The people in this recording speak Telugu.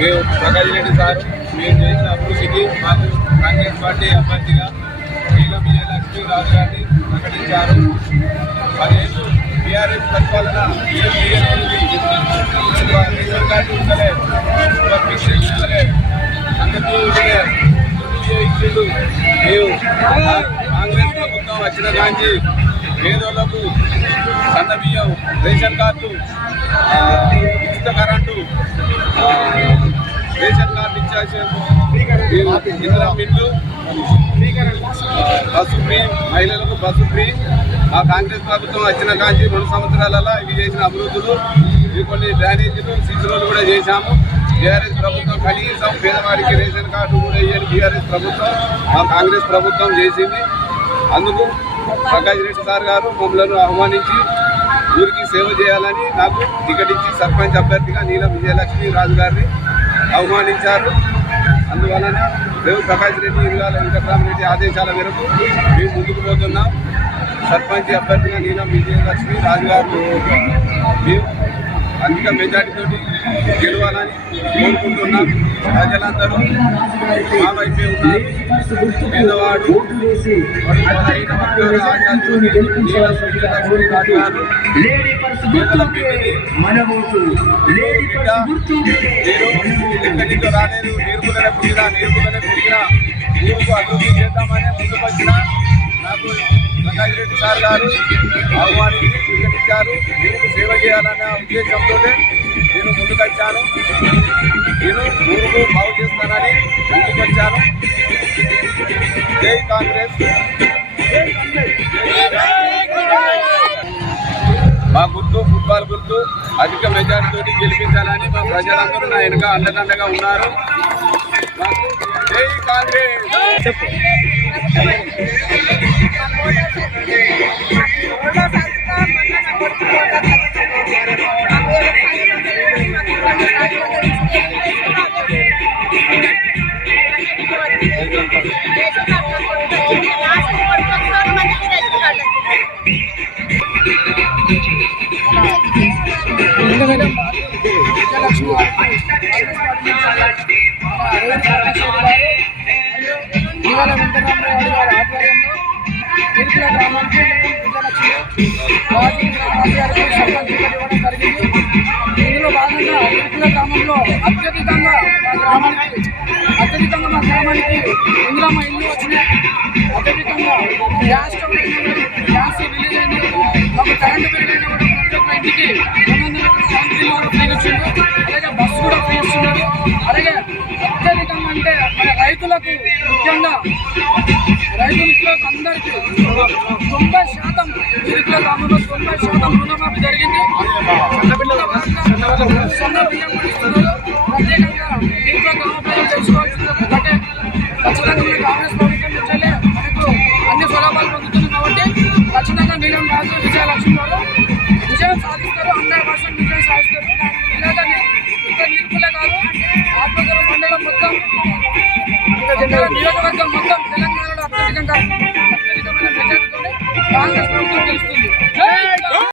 మేము ప్రకాష్ రెడ్డి సార్ మేము చేసిన అభివృద్ధికి మాకు కాంగ్రెస్ పార్టీ అభ్యర్థిగా నీలం విజయలక్ష్మి రాజు గారిని ప్రకటించారు. పదిహేను టీఆర్ఎస్ పరిపాలన ఏం రేషన్ కార్డు ఉండలే ఫిక్షన్ ఉండలే అందరికీ ఉండలే ఇచ్చిండు. మేము కాంగ్రెస్ ప్రభుత్వం వచ్చిన కాంచి పేదోళ్ళకు సన్న బియ్యం రేషన్ కార్డు ఉచిత కరెంటు ఇందిరా మిల్లు బస్సు ఫ్రీ మహిళలకు బస్సు ఫ్రీ ఆ కాంగ్రెస్ ప్రభుత్వం వచ్చిన కాంచి రెండు సంవత్సరాలలో ఇవి చేసిన అభివృద్ధులు ఇవి కొన్ని డ్రైనేజీలు సిద్ధులు కూడా చేశాము టీఆర్ఎస్ ప్రభుత్వం కనీసం పేదవాడికి రేషన్ కార్డు కూడా ఇవ్వని టీఆర్ఎస్ ప్రభుత్వం ఆ కాంగ్రెస్ ప్రభుత్వం చేసింది అందుకు ప్రకాష్ రెడ్డి సార్ గారు మమ్మల్ని ఆహ్వానించి ఊరికి సేవ చేయాలని నాకు టికెట్ ఇచ్చి సర్పంచ్ అభ్యర్థిగా నీలం విజయలక్ష్మి రాజు గారిని అవమానించారు. అందువలన మేము ప్రకాష్ రెడ్డి ఇరుగాల వెంకటరామరెడ్డి ఆదేశాల మేరకు మేము ముందుకు పోతున్నాం. సర్పంచ్ అభ్యర్థిగా నీలం విజయలక్ష్మి రాజు గారు మేము అధిక మెజార్టీతో గెలవాలని కోరుకుంటున్నాం. ప్రజలందరూ మా వైపే ఉన్నారు. పేదవాడు బలహీన వర్గాల ఆశాజ్యోతి నీలం నేను రాలేదు. నేర్పులనే పుట్టినా నీరుకులనే పెరిగినా ఊరుకు అభివృద్ధి చేద్దామని ముందుకు వచ్చిన నాకు రెడ్డి సార్ గారు ఆహ్వానించి స్వీకరించారు దీనికి సేవ చేయాలన్న ఉద్దేశంతో నేను ముందుకొచ్చాను. నేను ఊరుకు బాగు చేస్తానని ముందుకొచ్చాను. జై కాంగ్రెస్. మా గుర్తు ఫుట్బాల్ గుర్తు అధిక మెజారిటీతో గెలిపించాలని మా ప్రజలందరూ నా వెనుక అండదండగా ఉన్నారు. జై కాంగ్రెస్. ఇవాళ వెంకటరామరావు గారి ఆధ్వర్యంలో ఇరుకుల గ్రామానికి ఇందులో భాగంగా ఇరుకుల గ్రామంలో అత్యధికంగా మా గ్రామానికి అత్యధికంగా మా గ్రామానికి ఇందులో మా ఇల్లు వచ్చినాయి అత్యధికంగా గ్యాస్ గ్యాస్ రిలీజ్ అయింది మాకు కరెంటు బిల్ ప్రతి ఒక్క ఇంటికి రెండు అలాగే బస్సు కూడా ఫ్రీ ఇస్తున్నారు అలాగే అత్యధికంగా అంటే మన రైతులకు ముఖ్యంగా రైతులకు అందరికీ తొంభై శాతం ఇరుకుల గ్రామంలో తొంభై శాతం రుణమాఫీ జరిగింది. సన్న బియ్యం ఇస్తున్నారు ప్రత్యేకంగా ఇరుకుల తెలుసుకోవాల్సింది ఖచ్చితంగా మన కాంగ్రెస్ ప్రభుత్వం నుంచే మనకు అన్ని స్వలాభాలు పొందుతున్నాం కాబట్టి ఖచ్చితంగా నీలం రాజు విజయలక్ష్మి గారు విజయం సాధిస్తారు హండ్రెడ్ పర్సెంట్ విజయం సాధిస్తారు ఇలాగ ఇంకా నిరుకులే కాదు ఆత్మకూరు మండలం మొత్తం నియోజకవర్గం మొత్తం తెలంగాణ కాంగ్రెస్ ప్రభుత్వం గెలుస్తుంది.